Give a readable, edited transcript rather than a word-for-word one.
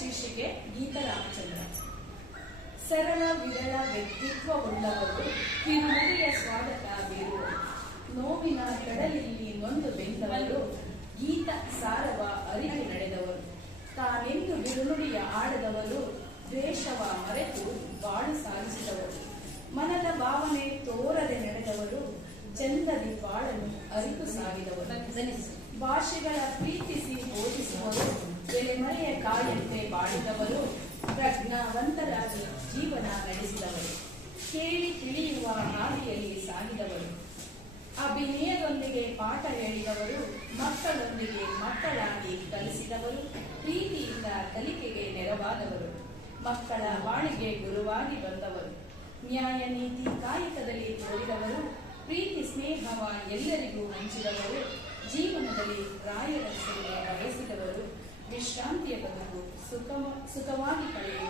ಶೀರ್ಷಿಕೆ ಗೀತರಾಮಚಂದ್ರ. ಸರಳ ವಿರಳ ವ್ಯಕ್ತಿತ್ವವುಳ್ಳವರು, ಕಿರುನಗೆಯ ಸ್ವಾಗತ ಬೀರುವರು, ನೋವಿನ ಕಡಲಿಲ್ಲಿ ನೊಂದು ಬೆಂದವರು, ಗೀತ ಸಾರವ ಅರಿತು ನಡೆದವರು, ತಾನೆಂದು ಬಿರುನುಡಿಯ ಆಡದವರು, ದ್ವೇಷವ ಮರೆತು ಬಾಳು ಸಾಗಿಸಿದವರು, ಮನದ ಭಾವನೆ ತೋರದೆ ನಡೆದವರು, ಚಂದದಿ ಬಾಳನ್ನು ಅರಿತು ಸಾಗಿದವರು, ಭಾಷೆಗಳ ಪ್ರೀತಿಸಿ ಬೋಧಿಸುವರು, ಎಲೆಮರೆಯ ಕಾಯಂತೆ ಬಾಳಿದವರು, ಪ್ರಜ್ಞಾವಂತರಾಗಿ ಜೀವನ ನಡೆಸಿದವರು, ಕೇಳಿ ತಿಳಿಯುವ ಹಾದಿಯಲ್ಲಿ ಸಾಗಿದವರು, ಅಭಿನಯದೊಂದಿಗೆ ಪಾಠ ಹೇಳಿದವರು, ಮಕ್ಕಳೊಂದಿಗೆ ಮಕ್ಕಳಾಗಿ ಕಲಿಸಿದವರು, ಪ್ರೀತಿಯಿಂದ ಕಲಿಕೆಗೆ ನೆರವಾದವರು, ಮಕ್ಕಳ ಬಾಳಿಗೆ ಗುರುವಾಗಿ ಬಂದವರು, ನ್ಯಾಯ ನೀತಿ ಕಾಯಕದಲ್ಲಿ ತೋರಿದವರು, ಪ್ರೀತಿ ಸ್ನೇಹವ ಎಲ್ಲರಿಗೂ ಹಂಚಿದವರು, ಜೀವನದಲ್ಲಿ ರಾಯರ ಸೇವೆ ಬಯಸಿದವರು, ವಿಶ್ರಾಂತಿಯ ಬದುಕು ಸುಖವಾಗಿ ಕಳೆಯುವ